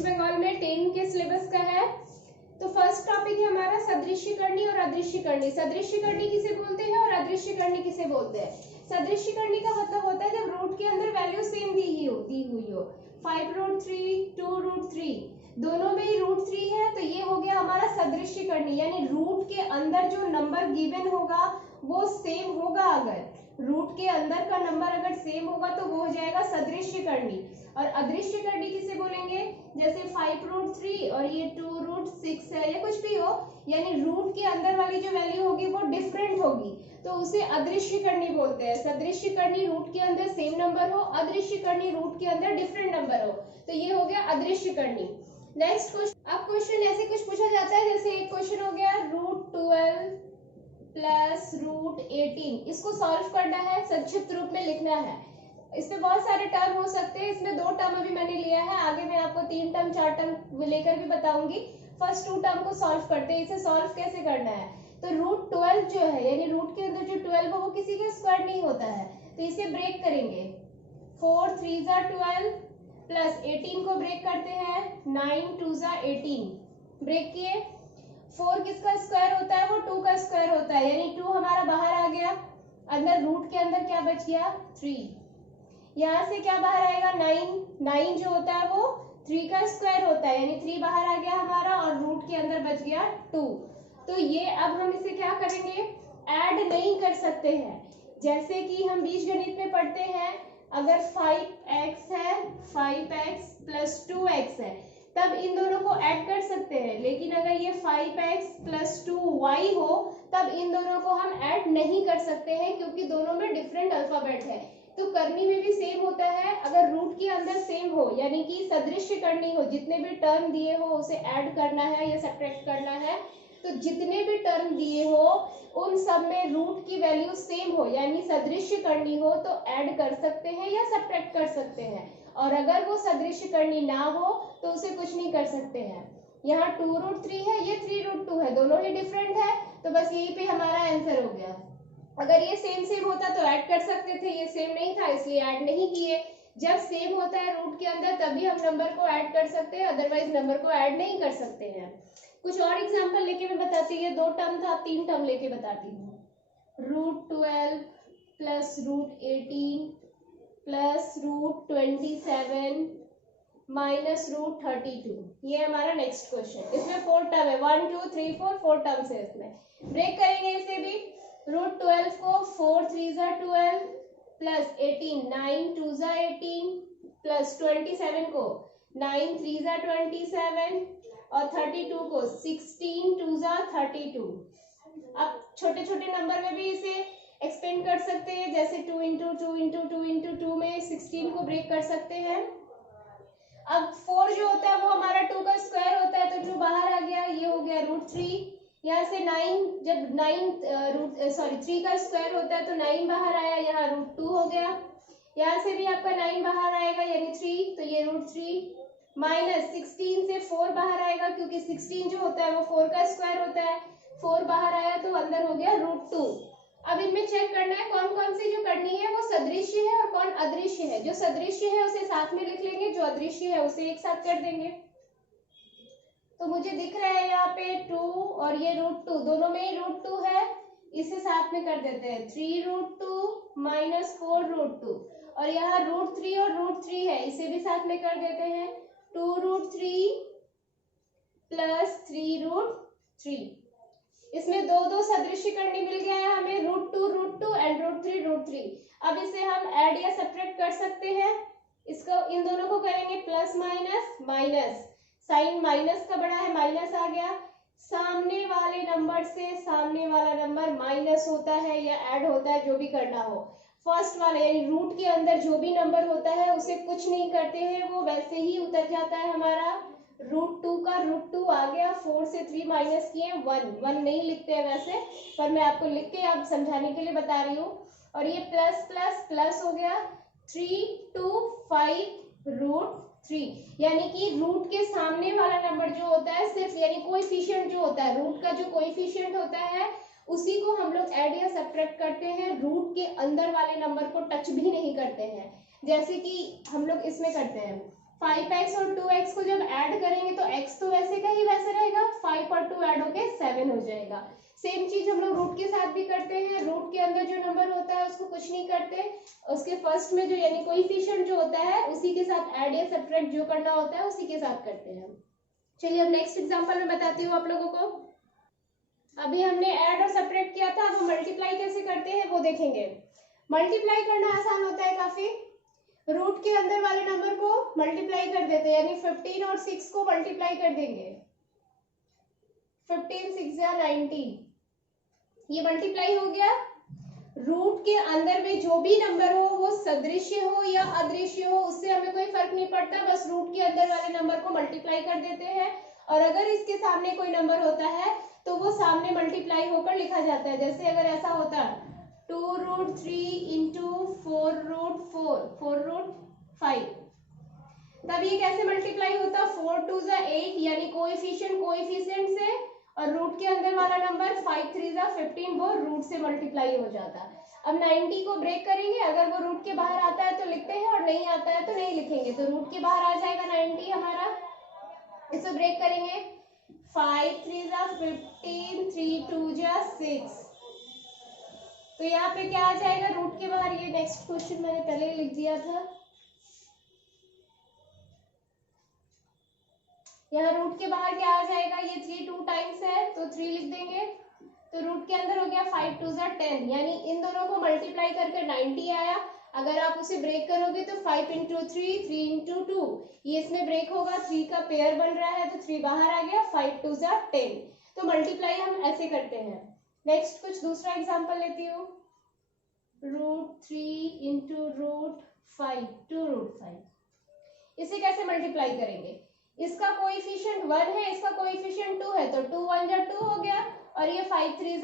Waste Bengal में 10 के syllabus का है। तो फर्स्ट टॉपिक है हमारा सदृश्यकरणी और अदृश्यकरणी। सदृश्यकरणी किसे बोलते हैं और अदृश्यकरणी किसे बोलते हैं? सदृश्यकरणी का मतलब होता है जब रूट के अंदर वैल्यू सेम दी हुई हो 5√3 2√3 दोनों में ही √3 है, तो ये हो गया हमारा सदृश्यकरणी। यानी रूट के अंदर जो नंबर गिवन होगा वो सेम होगा। अगर रूट के अंदर का नंबर अगर सेम होगा तो वो हो जाएगा सदृश्यकरणी। और अदृश्यकरणी किसे बोलेंगे? जैसे 5√3 और ये 2√6 है या कुछ भी हो, यानी रूट के अंदर वाली जो वैल्यू होगी वो डिफरेंट होगी, तो उसे अदृश्यकरणी बोलते हैं। सदृश्यकरणी रूट के अंदर सेम नंबर हो, अदृश्यकरणी रूट के अंदर डिफरेंट नंबर हो, तो ये हो गया अदृश्यकरणी। नेक्स्ट क्वेश्चन, अब क्वेश्चन ऐसे कुछ पूछा जाता है, जैसे एक क्वेश्चन हो गया √12 प्लस √18, इसको सॉल्व करना है, संक्षिप्त रूप में लिखना है। इसमें बहुत सारे टर्म हो सकते हैं, इसमें 2 टर्म अभी मैंने लिया है, आगे मैं आपको 3 टर्म 4 टर्म लेकर भी बताऊंगी। फर्स्ट 2 टर्म को सॉल्व करते हैं। इसे सॉल्व कैसे करना है? तो √12 जो है, यानी रूट के अंदर जो 12 है वो किसी का स्क्वायर नहीं होता है, तो इसे ब्रेक करेंगे। 4 3 12 प्लस 18 को ब्रेक करते हैं, 9 2 18 ब्रेक किए। 4 किसका स्क्वायर होता है? वो 2 का स्क्वायर होता है, यानी 2 हमारा बाहर आ गया। अंदर रूट के अंदर क्या बच गया? 3। यहाँ से क्या बाहर आएगा? 9 जो होता है वो 3 का स्क्वायर होता है, यानी 3 बाहर आ गया हमारा, और रूट के अंदर बच गया 2। तो ये अब हम इसे क्या करेंगे? ऐड नहीं कर सकते हैं। जैसे कि हम बीजगणित में पढ़ते हैं, अगर 5x है, 5x प्लस 2x है, तब इन दोनों को ऐड कर सकते हैं। लेकिन अगर ये 5x प्लस 2y हो, तब इन दोनों को हम ऐड नहीं कर सकते हैं, क्योंकि दोनों में डिफरेंट अल्फाबेट है। तो करनी में भी सेम होता है, अगर रूट के अंदर सेम हो, यानी कि सदृश्य करनी हो, जितने भी टर्म दिए हो उसे ऐड करना है या सब्ट्रैक्ट करना है, तो जितने भी टर्म दिए हो उन सब में रूट की वैल्यू सेम हो, यानी सदृश्य करनी हो, तो ऐड कर सकते हैं या सब्ट्रैक्ट कर सकते हैं। और अगर वो सदृश्य करनी ना हो तो उसे कुछ नहीं कर सकते हैं। यहाँ 2√3 है, ये 3√2 है, दोनों ही डिफरेंट है, तो बस यही पे हमारा आंसर हो गया। अगर ये सेम होता तो ऐड कर सकते थे, ये सेम नहीं था इसलिए ऐड नहीं किए। जब सेम होता है रूट के अंदर तभी हम नंबर को ऐड कर सकते हैं, अदरवाइज नंबर को ऐड नहीं कर सकते हैं। कुछ और एग्जांपल लेके मैं बताती हूँ। 2 टर्म था, 3 टर्म लेके बताती हूँ। √12 प्लस √18 प्लस √27 माइनस √32, ये हमारा नेक्स्ट क्वेश्चन। इसमें 4 टर्म है, 1 2 3 4 टर्म्स है। इसमें ब्रेक करेंगे इसे भी। √12 को 4 3 12 प्लस 18 9 2 18 प्लस 27 को 9 3 27 और 32 को 16 2 32। अब छोटे छोटे नंबर में भी इसे एक्सपेंड कर सकते हैं, जैसे 2 इंटू 2 इंटू 2 इंटू 2 में 16 को ब्रेक कर सकते हैं। अब 4 जो होता है वो हमारा 2 का स्क्वायर होता है, तो 2 बाहर आ गया, ये हो गया √3। यहाँ से 9, जब 3 का स्क्वायर होता है तो 9 बाहर आया, यहाँ √2 हो गया। यहाँ से भी आपका 9 बाहर आएगा, यानी 3, तो ये √3 माइनस 16 से 4 बाहर आएगा, क्योंकि 16 जो होता है वो 4 का स्क्वायर होता है। 4 बाहर आया तो अंदर हो गया √2। अब इनमें चेक करना है कौन कौन सी जो करनी है वो सदृश्य है और कौन अदृश्य है। जो सदृश्य है उसे साथ में लिख लेंगे, जो अदृश्य है उसे एक साथ कर देंगे। तो मुझे दिख रहा है यहाँ पे 2 और ये √2, दोनों में ही √2 है, इसे साथ में कर देते हैं। 3√2 माइनस 4√2, और यहाँ √3 और √3 है, इसे भी साथ में कर देते हैं। 2√3 प्लस 3√3। इसमें 2 सदृश्य करनी मिल गया है हमें, √2 एंड √3। अब इसे हम ऐड या सब्ट्रैक्ट कर सकते हैं। इसको इन दोनों को करेंगे plus minus minus, sign minus का बड़ा है, माइनस आ गया। सामने वाले नंबर से सामने वाला नंबर माइनस होता है या ऐड होता है, जो भी करना हो। फर्स्ट वाला यानी रूट के अंदर जो भी नंबर होता है उसे कुछ नहीं करते हैं, वो वैसे ही उतर जाता है हमारा। √2 का √2 आ गया, 4 से 3 माइनस किए 1 नहीं लिखते हैं वैसे, पर मैं आपको लिख के आप समझाने के लिए बता रही हूँ। और ये प्लस प्लस प्लस हो गया, 3 2 5 √3, यानी कि रूट के सामने वाला नंबर जो होता है सिर्फ, यानी कोएफिशिएंट जो होता है, रूट का जो कोएफिशिएंट होता है उसी को हम लोग ऐड या सब्ट्रैक्ट करते हैं, रूट के अंदर वाले नंबर को टच भी नहीं करते हैं। जैसे कि हम लोग इसमें करते हैं 5x और 2x को जब ऐड करेंगे तो x तो वैसे का ही वैसे रहेगा, 5 और 2 ऐड होके 7 हो जाएगा। सेम चीज हम लोग रूट के साथ भी करते हैं। रूट के अंदर जो नंबर होता है उसको कुछ नहीं करते, उसके फर्स्ट में जो यानी कोएफिशिएंट जो होता है उसी के साथ ऐड या सब्ट्रैक्ट जो करना होता है उसी के साथ करते हैं। चलिए अब नेक्स्ट एग्जांपल में बताती हूँ आप लोगों को। अभी हमने ऐड और सब्ट्रैक्ट किया था, अब हम मल्टीप्लाई कैसे करते हैं वो देखेंगे। मल्टीप्लाई करना आसान होता है काफी। रूट के अंदर वाले नंबर को मल्टीप्लाई कर देते हैं, यानी 15 और 6 को मल्टीप्लाई कर देंगे। 15 6 या 90, ये मल्टीप्लाई हो गया। रूट के अंदर में जो भी नंबर हो वो सदृश्य हो या अदृश्य हो उससे हमें कोई फर्क नहीं पड़ता, बस रूट के अंदर वाले नंबर को मल्टीप्लाई कर देते हैं। और अगर इसके सामने कोई नंबर होता है तो वो सामने मल्टीप्लाई होकर लिखा जाता है। जैसे अगर ऐसा होता 2√3 इंटू 4√4 तब ये कैसे मल्टीप्लाई होता, 4 2 8 यानी कोएफिशिएंट से, और रूट के अंदर वाला नंबर 5 3 15 वो रूट से मल्टीप्लाई हो जाता। अब 90 को ब्रेक करेंगे, अगर वो रूट के बाहर आता है तो लिखते हैं और नहीं आता है तो नहीं लिखेंगे। तो रूट के बाहर आ जाएगा 90 हमारा, इसे ब्रेक करेंगे। 5 3 15 3 2 6, तो यहाँ पे क्या आ जाएगा रूट के बाहर, ये नेक्स्ट क्वेश्चन मैंने पहले ही लिख दिया था। यहाँ रूट के बाहर क्या आ जाएगा, ये 3 2 टाइम्स है तो 3 लिख देंगे। तो रूट के अंदर हो गया 5 2 10, यानी इन दोनों को मल्टीप्लाई करके 90 आया। अगर आप उसे ब्रेक करोगे तो 5 इंटू 3 3 इंटू 2, ये इसमें ब्रेक होगा, 3 का पेयर बन रहा है तो 3 बाहर आ गया, 5 2 10। तो मल्टीप्लाई हम ऐसे करते हैं। नेक्स्ट कुछ दूसरा एग्जाम्पल लेती हूँ। √3 इंटू √5 2√5, इसे कैसे मल्टीप्लाई करेंगे। इसका कोएफिशिएंट 1 है, इसका कोएफिशिएंट 2 है, तो 2 1 2 हो गया, और ये 5 3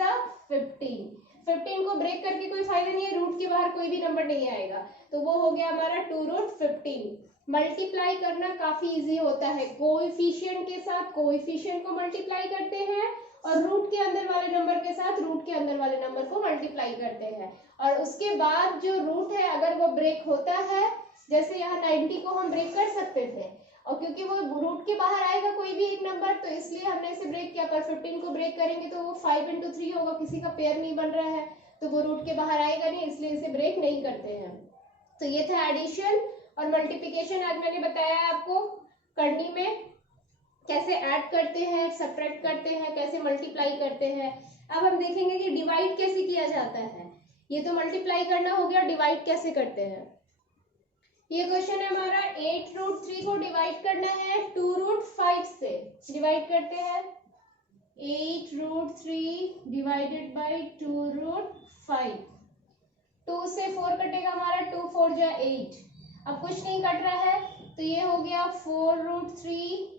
15। 15 को ब्रेक करके कोई फायदा नहीं है, रूट के बाहर कोई भी नंबर नहीं आएगा, तो वो हो गया हमारा 2√15। मल्टीप्लाई करना काफी इजी होता है, कोएफिशिएंट के साथ कोएफिशिएंट को मल्टीप्लाई करते हैं और रूट के अंदर वाले नंबर के साथ रूट के अंदर वाले नंबर को मल्टीप्लाई करते हैं। और उसके बाद जो रूट है अगर वो ब्रेक होता है, जैसे यहाँ 90 को हम ब्रेक कर सकते थे, और क्योंकि वो रूट के बाहर आएगा कोई भी एक नंबर, तो इसलिए हमने इसे ब्रेक किया। पर 15 को ब्रेक करेंगे तो वो 5 इंटू 3 होगा, किसी का पेयर नहीं बन रहा है तो वो रूट के बाहर आएगा नहीं, इसलिए इसे ब्रेक नहीं करते हैं। तो ये था एडिशन और मल्टीप्लिकेशन। आज मैंने बताया आपको करनी में कैसे ऐड करते हैं, सब्ट्रैक्ट करते हैं, कैसे मल्टीप्लाई करते हैं। अब हम देखेंगे कि डिवाइड कैसे किया जाता है। ये तो मल्टीप्लाई करना हो गया, डिवाइड कैसे करते हैं। ये क्वेश्चन है हमारा, 8√3 को डिवाइड करना है 2√5 से। डिवाइड करते हैं 8√3 डिवाइडेड बाई 2√5। 2 से 4 कटेगा हमारा, 2 4 जा 8। अब कुछ नहीं कट रहा है तो ये हो गया 4√3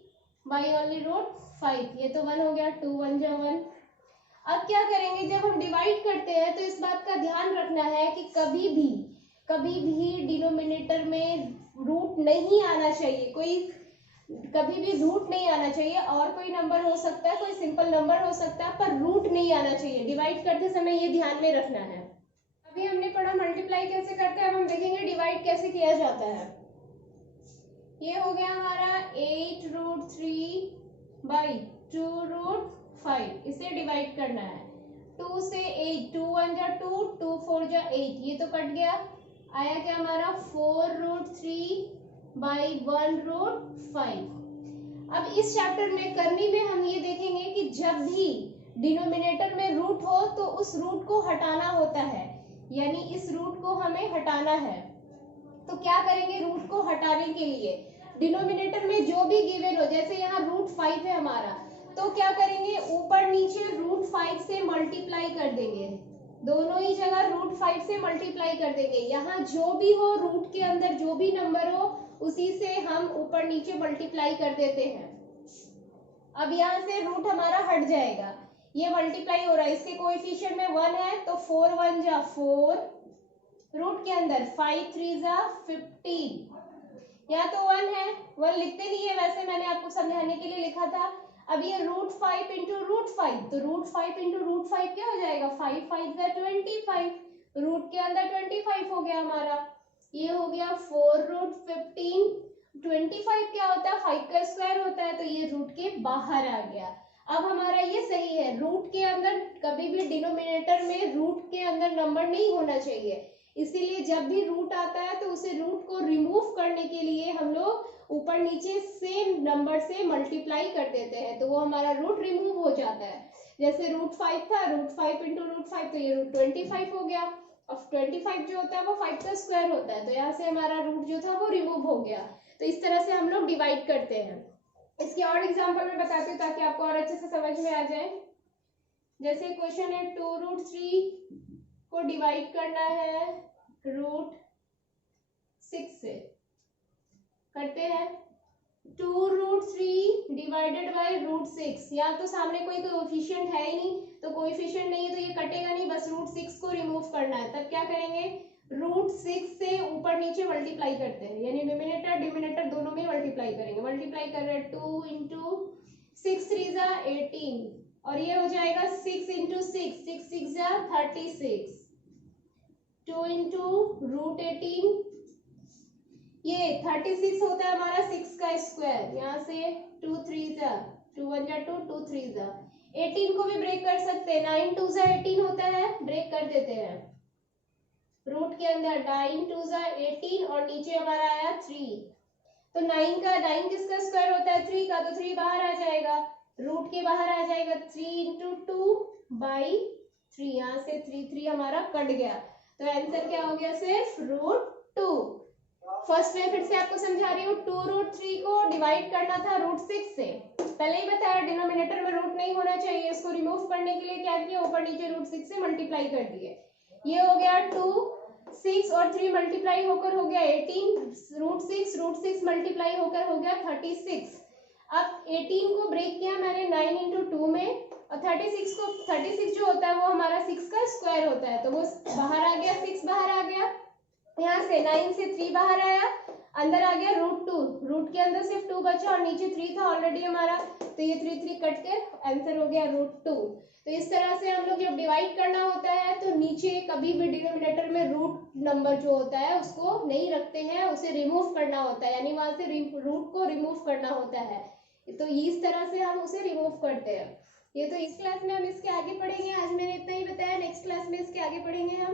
बाई ओनली √5, ये तो 1 हो गया, 2 1 जा 1। अब क्या करेंगे, जब हम डिवाइड करते हैं तो इस बात का ध्यान रखना है कि कभी भी डिनोमिनेटर में रूट नहीं आना चाहिए, कभी भी रूट नहीं आना चाहिए। और कोई नंबर हो सकता है, कोई सिंपल नंबर हो सकता है, पर रूट नहीं आना चाहिए। डिवाइड करते समय ये ध्यान में रखना है। अभी हमने पढ़ा मल्टीप्लाई कैसे करते हैं, अब हम देखेंगे डिवाइड कैसे किया जाता है। ये हो गया हमारा 8√3 बाई 2√5, इसे डिवाइड करना है। 2 से 8, 2 1 जा 2, 2 4 जा 8, ये तो कट गया, आया क्या हमारा 4√3 बाई 1√5। अब इस चैप्टर में करनी में हम ये देखेंगे कि जब भी डिनोमिनेटर में रूट हो तो उस रूट को हटाना होता है, यानी इस रूट को हमें हटाना है। तो क्या करेंगे, रूट को हटाने के लिए डिनोमिनेटर में जो भी गिवन हो, जैसे यहाँ √5 है हमारा, तो क्या करेंगे, ऊपर नीचे √5 से मल्टीप्लाई कर देंगे, दोनों ही जगह √5 से मल्टीप्लाई कर देंगे। यहाँ जो भी हो रूट के अंदर जो भी नंबर हो उसी से हम ऊपर नीचे मल्टीप्लाई कर देते हैं। अब यहाँ से रूट हमारा हट जाएगा, ये मल्टीप्लाई हो रहा है, इसके कोएफिशिएंट में 1 है तो 4 1 जा 4, रूट के अंदर 5 3 जा 15, यहाँ तो 1 है, 1 लिखते नहीं है, वैसे मैंने आपको समझाने के लिए लिखा था। अब ये √5 इंटू √5, तो √5 इंटू √5 क्या हो जाएगा, 5 5 जा 25, रूट के अंदर 25 हो गया हमारा। ये हो गया 4√15 25 क्या होता है, 5 का स्क्वायर होता है, तो ये रूट के बाहर आ गया। अब हमारा ये सही है, रूट के अंदर कभी भी डिनोमिनेटर में रूट के अंदर नंबर नहीं होना चाहिए, इसीलिए जब भी रूट आता है तो उसे रूट को रिमूव करने के लिए हम लोग ऊपर नीचे सेम नंबर से मल्टीप्लाई कर देते हैं, तो वो हमारा रूट रिमूव हो जाता है। जैसे √5 था, √5 इंटू √5, तो ये √25 हो गया। अब 25 जो होता है वो 5 का स्क्वायर होता है, तो यहाँ से हमारा रूट जो था वो रिमूव हो गया। तो इस तरह से हम लोग डिवाइड करते हैं। इसके और एग्जांपल में बताती हूँ ताकि आपको और अच्छे से समझ में आ जाए। जैसे क्वेश्चन है 2√3 को डिवाइड करना है √6 से, करते हैं। 2√3 डिवाइडेड बाई √6, या तो सामने कोई कोएफिशिएंट है ही नहीं, तो कोएफिशिएंट नहीं है तो ये कटेगा नहीं, बस √6 को रिमूव करना है। तब क्या करेंगे, √6 से ऊपर नीचे मल्टीप्लाई करते हैं, यानी न्यूमरेटर डिनोमिनेटर दोनों में मल्टीप्लाई करेंगे। मल्टीप्लाई कर रहे हैं 2 इंटू 6 3 जा 18, और ये हो जाएगा 6 इंटू 6 6 6 जा 36, 2 इंटू √18, ये 36 होता है हमारा 6 का स्क्वायर, यहाँ से 2 3 जा 2 1 जा 2 2 3 जा 18 को भी ब्रेक कर सकते हैं, 9 2 जा 18 होता है, ब्रेक कर देते हैं रूट के अंदर, 9 2 जा 18 और नीचे हमारा आया 3, तो 9 किसका स्क्वायर होता है 3 का, तो 3 बाहर आ जाएगा, रूट के बाहर आ जाएगा, 3 इंटू 2 बाई 3, यहाँ से 3 3 हमारा कट गया, तो आंसर क्या हो गया, सिर्फ √2। फर्स्ट में फिर से आपको समझा रही हूँ, 2√3 को डिवाइड करना था √6 से, पहले ही बताया डिनोमिनेटर में रूट नहीं होना चाहिए, इसको रिमूव करने के लिए क्या किया, ऊपर नीचे √6 से मल्टीप्लाई कर दिए, ये हो गया 2, 6 और 3 मल्टीप्लाई होकर हो गया 18, √6 मल्टीप्लाई होकर हो गया 36। अब 18 को ब्रेक किया मैंने 9 इंटू 2 में, और 36 जो होता है वो हमारा 6 का स्क्वायर होता है, तो वो बाहर आ गया, 6 बाहर आ गया, यहाँ से 9 से 3 बाहर आया, अंदर आ गया √2, रूट के अंदर सिर्फ 2 बचा और नीचे 3 था ऑलरेडी हमारा, तो ये 3 3 कट के आंसर हो गया √2। तो इस तरह से हम लोग जब डिवाइड करना होता है तो नीचे कभी भी डिनोमिनेटर में रूट नंबर जो होता है उसको नहीं रखते हैं, उसे रिमूव करना होता है, यानी वहां से रूट को रिमूव करना होता है, तो इस तरह से हम उसे रिमूव करते हैं। ये तो इस क्लास में हम इसके आगे पढ़ेंगे, आज मैंने इतना ही बताया, नेक्स्ट क्लास में इसके आगे पढ़ेंगे हम।